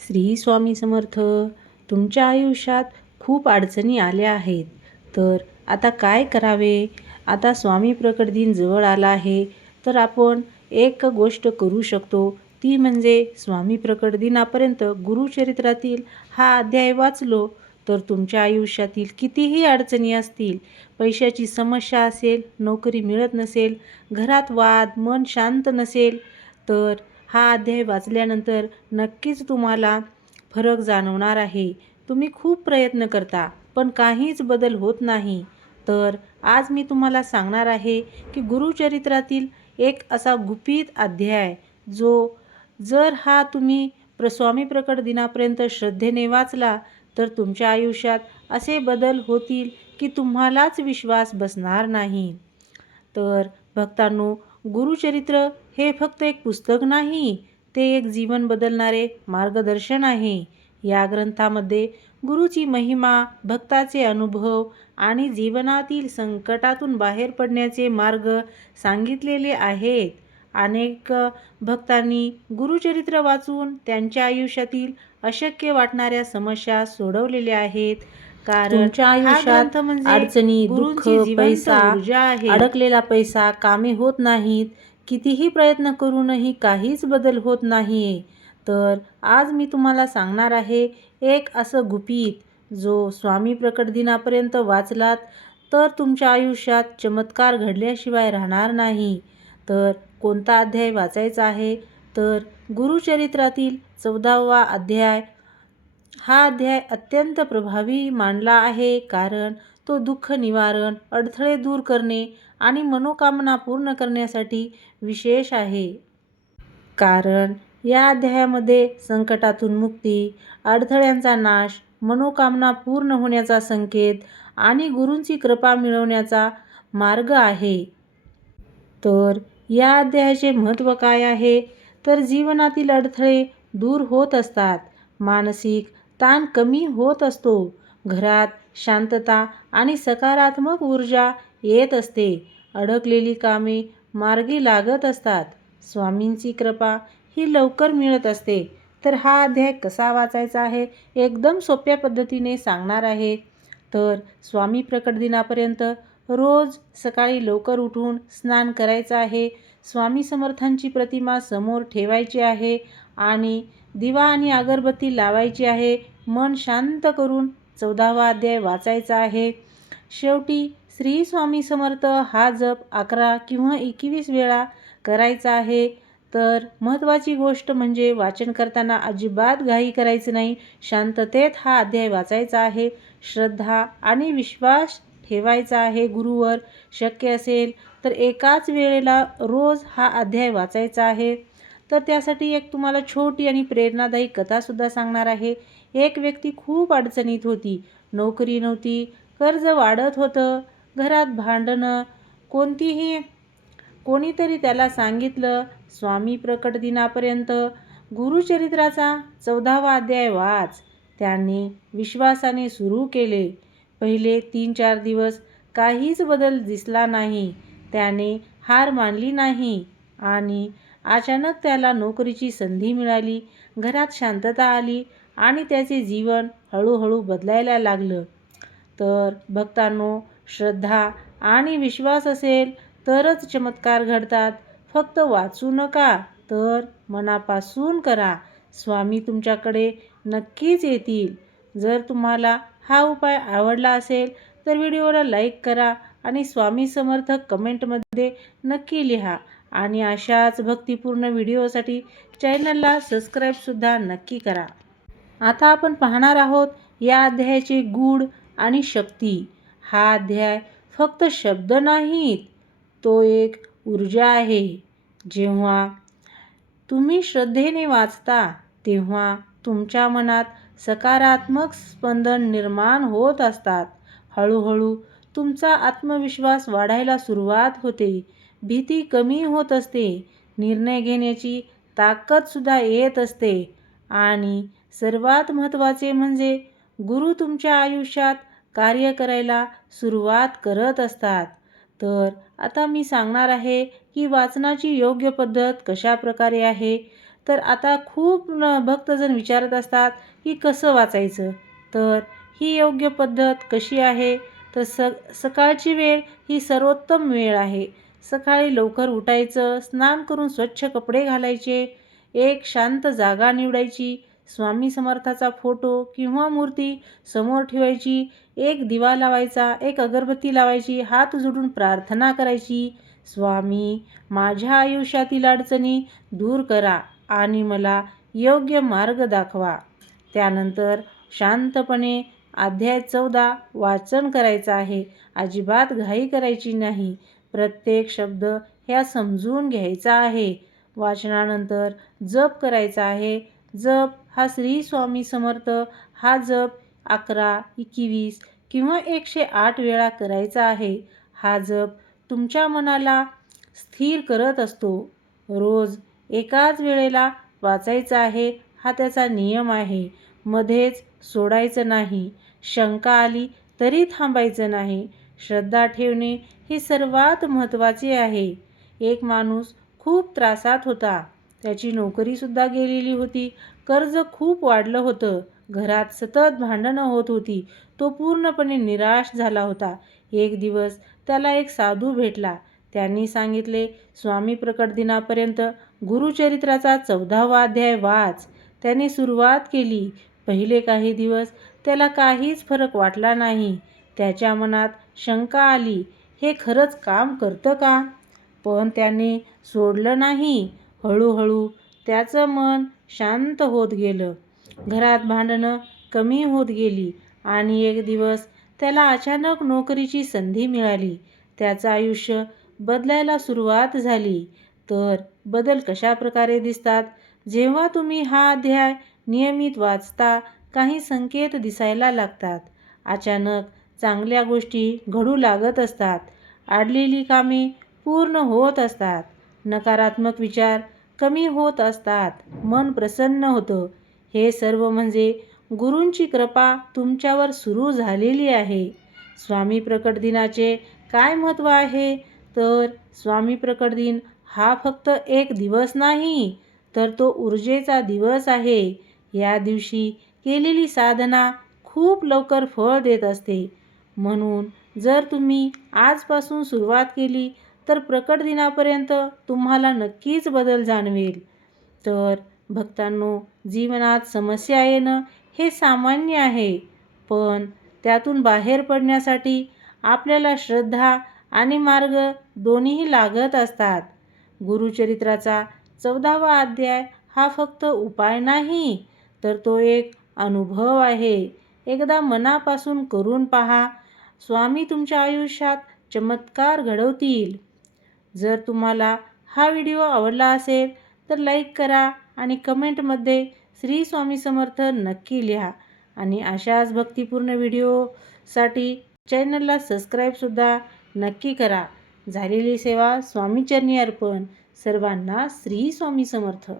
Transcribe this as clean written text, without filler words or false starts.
श्री स्वामी समर्थ. तुमच्या आयुष्यात खूप अडचणी आल्या आहेत, तर आता काय करावे? आता स्वामी प्रकट दिन जवळ आला आहे, तर आपण एक गोष्ट करू शकतो, ती म्हणजे स्वामी प्रकट दिनापर्यंत गुरुचरित्रातील हा अध्याय वाचलो तर तुमच्या आयुष्यातील कितीही अडचणी असतील, पैशाची समस्या असेल, नोकरी मिळत नसेल, घरात वाद, मन शांत नसेल, तर हा अध्याय वाचल्यानंतर नक्कीच तुम्हाला फरक जाणवणार आहे. तुम्ही खूप प्रयत्न करता पण काहीच बदल होत नाही. तर आज मी तुम्हाला सांगणार आहे की गुरुचरित्रातील एक असा गुपित अध्याय जो जर हा तुम्ही स्वामी प्रकट दिनापर्यंत श्रद्धेने वाचला तर तुमच्या आयुष्यात असे बदल होतील की तुम्हालाच विश्वास बसणार नाही. तर भक्तांनो, गुरुचरित्र हे फक्त एक पुस्तक नाही, ते एक जीवन बदलणारे मार्गदर्शन आहे. या ग्रंथामध्ये गुरुची महिमा, भक्ताचे अनुभव आणि जीवनातील संकटातून बाहेर पडण्याचे मार्ग सांगितलेले आहेत. अनेक भक्तांनी गुरुचरित्र वाचून त्यांच्या आयुष्यातील अशक्य वाटणाऱ्या समस्या सोडवलेल्या आहेत. कारण तुमच्या आयुष्यात म्हणजे अडचणी, दुःख, गुरूंची जिवंत पैसा, ऊर्जा आहे. अडकलेला पैसा, कामे होत नाहीत, कितीही प्रयत्न करूनही काहीच बदल होत नाही. तर आज मी तुम्हाला सांगणार आहे एक असं गुपित जो स्वामी प्रकट दिनापर्यंत वाचलात तर तुमच्या आयुष्यात चमत्कार घडल्याशिवाय राहणार नाही. तर कोणता अध्याय वाचायचा आहे? तर गुरुचरित्रातील 14वा अध्याय. हा अध्याय अत्यंत प्रभावी मानला आहे, कारण तो दुःख निवारण, अडथळे दूर करणे आणि मनोकामना पूर्ण करण्यासाठी विशेष आहे. कारण या अध्यायामध्ये संकटातून मुक्ती, अडथळ्यांचा नाश, मनोकामना पूर्ण होण्याचा संकेत आणि गुरूंची कृपा मिळवण्याचा मार्ग आहे. तर या अध्यायाचे महत्त्व काय आहे? तर जीवनातील अडथळे दूर होत असतात, मानसिक ताण कमी होत असतो, घरात शांतता आणि सकारात्मक ऊर्जा येत असते, अडकलेली कामे मार्गी लागत असतात, स्वामींची कृपा ही लवकर मिळत असते. तर हा अध्याय कसा वाचायचा आहे एकदम सोप्या पद्धतीने सांगणार आहे. तर स्वामी प्रकट दिनापर्यंत रोज सकाळी लवकर उठून स्नान करायचं आहे, स्वामी समर्थांची प्रतिमा समोर ठेवायची आहे आणि दिवा आणि अगरबत्ती लावायची आहे. मन शांत करून 14वा अध्याय वाचायचा आहे. शेवटी श्री स्वामी समर्थ हा जप 11 किंवा 21 वेळा करायचा आहे. तर महत्त्वाची गोष्ट म्हणजे वाचन करताना अजिबात घाई करायचं नाही, शांततेत हा अध्याय वाचायचा आहे. श्रद्धा आणि विश्वास ठेवायचा आहे गुरुवर. शक्य असेल तर एकाच वेळेला रोज हा अध्याय वाचायचा आहे. तर त्यासाठी एक तुम्हाला छोटी आणि प्रेरणादायी कथासुद्धा सांगणार आहे. एक व्यक्ती खूप अडचणीत होती, नोकरी नव्हती, कर्ज वाढत होतं, घरात भांडणं. कोणीतरी त्याला सांगितलं, स्वामी प्रकट दिनापर्यंत गुरुचरित्राचा 14वा अध्याय वाच. त्याने विश्वासाने सुरू केले. पहिले 3-4 दिवस काहीच बदल दिसला नाही. त्याने हार मानली नाही आणि अचानक त्याला नोकरीची संधी मिळाली, घरात शांतता आली आणि त्याचे जीवन हळूहळू बदलायला लागलं. तर भक्तांनो, श्रद्धा आणि विश्वास असेल तरच चमत्कार घडतात. फक्त वाचू नका, तर मनापासून करा. स्वामी तुमच्याकडे नक्कीच येतील. जर तुम्हाला हा उपाय आवडला असेल तर व्हिडिओला लाईक करा आणि स्वामी समर्थ कमेंटमध्ये नक्की लिहा आणि अशाच भक्तिपूर्ण व्हिडिओसाठी चॅनलला सबस्क्राईबसुद्धा नक्की करा. आता आपण पाहणार आहोत या अध्यायाचे गूढ आणि शक्ती. हा अध्याय फक्त शब्द नाहीत, तो एक ऊर्जा आहे. जेव्हा तुम्ही श्रद्धेने वाचता तेव्हा तुमच्या मनात सकारात्मक स्पंदन निर्माण होत असतात. हळूहळू तुमचा आत्मविश्वास वाढायला सुरुवात होते, भीती कमी होत असते, निर्णय घेण्याची ताकदसुद्धा येत असते आणि सर्वात महत्त्वाचे म्हणजे गुरु तुमच्या आयुष्यात कार्य करायला सुरुवात करत असतात. तर आता मी सांगणार आहे की वाचनाची योग्य पद्धत कशा प्रकारे आहे. तर आता खूप भक्तजण विचारत असतात की कसं वाचायचं. तर ही योग्य पद्धत कशी आहे, तर सकाळची वेळ ही सर्वोत्तम वेळ आहे. सकाळी लवकर उठायचं, स्नान करून स्वच्छ कपडे घालायचे, एक शांत जागा निवडायची, स्वामी समर्थाचा फोटो किंवा मूर्ती समोर ठेवायची, एक दिवा लावायचा, एक अगरबत्ती लावायची, हात जोडून प्रार्थना करायची, स्वामी माझ्या आयुष्यातील अडचणी दूर करा आणि मला योग्य मार्ग दाखवा. त्यानंतर शांतपणे अध्याय 14 वाचन करायचं आहे. अजिबात घाई करायची नाही. प्रत्येक शब्द ह्या समजून घ्यायचा आहे. वाचनानंतर जप करायचा आहे. जप हा श्री स्वामी समर्थ हा जप 11, 21 किंवा 108 वेळा करायचा आहे. हा जप तुमच्या मनाला स्थिर करत असतो. रोज एकाच वेळेला वाचायचा आहे हा त्याचा नियम आहे. मध्येच सोडायचं नाही. शंका आली तरी थांबायचं नाही. श्रद्धा ठेवणे हे सर्वात महत्त्वाचे आहे. एक माणूस खूप त्रासात होता. त्याची नोकरीसुद्धा गेलेली होती. कर्ज खूप वाढलं होतं. घरात सतत भांडणं होत होती. तो पूर्णपणे निराश झाला होता. एक दिवस त्याला एक साधू भेटला. त्यांनी सांगितले, स्वामी प्रकट दिनापर्यंत गुरुचरित्राचा 14वा अध्याय वाच. त्याने सुरुवात केली. पहिले काही दिवस त्याला काहीच फरक वाटला नाही. त्याच्या मनात शंका आली, हे खरंच काम करतं का? पण त्याने सोडलं नाही. हळूहळू त्याचं मन शांत होत गेलं. घरात भांडणं कमी होत गेली आणि एक दिवस त्याला अचानक नोकरीची संधी मिळाली. त्याचं आयुष्य बदलायला सुरुवात झाली. तर बदल कशा प्रकारे दिसतात? जेव्हा तुम्ही हा अध्याय नियमित वाचता, काही संकेत दिसायला लागतात. अचानक चांगल्या गोष्टी घडू लागत असतात. अडलेली कामे पूर्ण होत असतात. नकारात्मक विचार कमी होत असतात. मन प्रसन्न होतं. हे सर्व म्हणजे गुरूंची कृपा तुमच्यावर सुरू झालेली आहे. स्वामी प्रकट दिनाचे काय महत्त्व आहे? तर स्वामी प्रकट दिन हा फक्त एक दिवस नाही, तर तो ऊर्जेचा दिवस आहे. या दिवशी केलेली साधना खूप लवकर फळ देत असते. म्हणून जर तुम्ही आजपासून सुरुवात केली तर प्रकट दिनापर्यंत तुम्हाला नक्कीच बदल जाणवेल. तर भक्तांनो, जीवनात समस्या येणं हे सामान्य आहे. पण त्यातून बाहेर पडण्यासाठी आपल्याला श्रद्धा आणि मार्ग दोन्हीही लागत असतात. गुरुचरित्राचा 14वा अध्याय हा फक्त उपाय नाही, तर तो एक अनुभव आहे. एकदा मनापासून करून पहा. स्वामी तुमच्या आयुष्यात चमत्कार घडवतील. जर तुम्हाला हा व्हिडिओ आवडला असेल तर लाईक करा आणि कमेंटमध्ये श्री स्वामी समर्थ नक्की लिहा. आणि अशाच भक्तिपूर्ण व्हिडिओसाठी चॅनलला सबस्क्राईबसुद्धा नक्की करा. झालेली सेवा स्वामीचरणी अर्पण. सर्वांना श्री स्वामी समर्थ.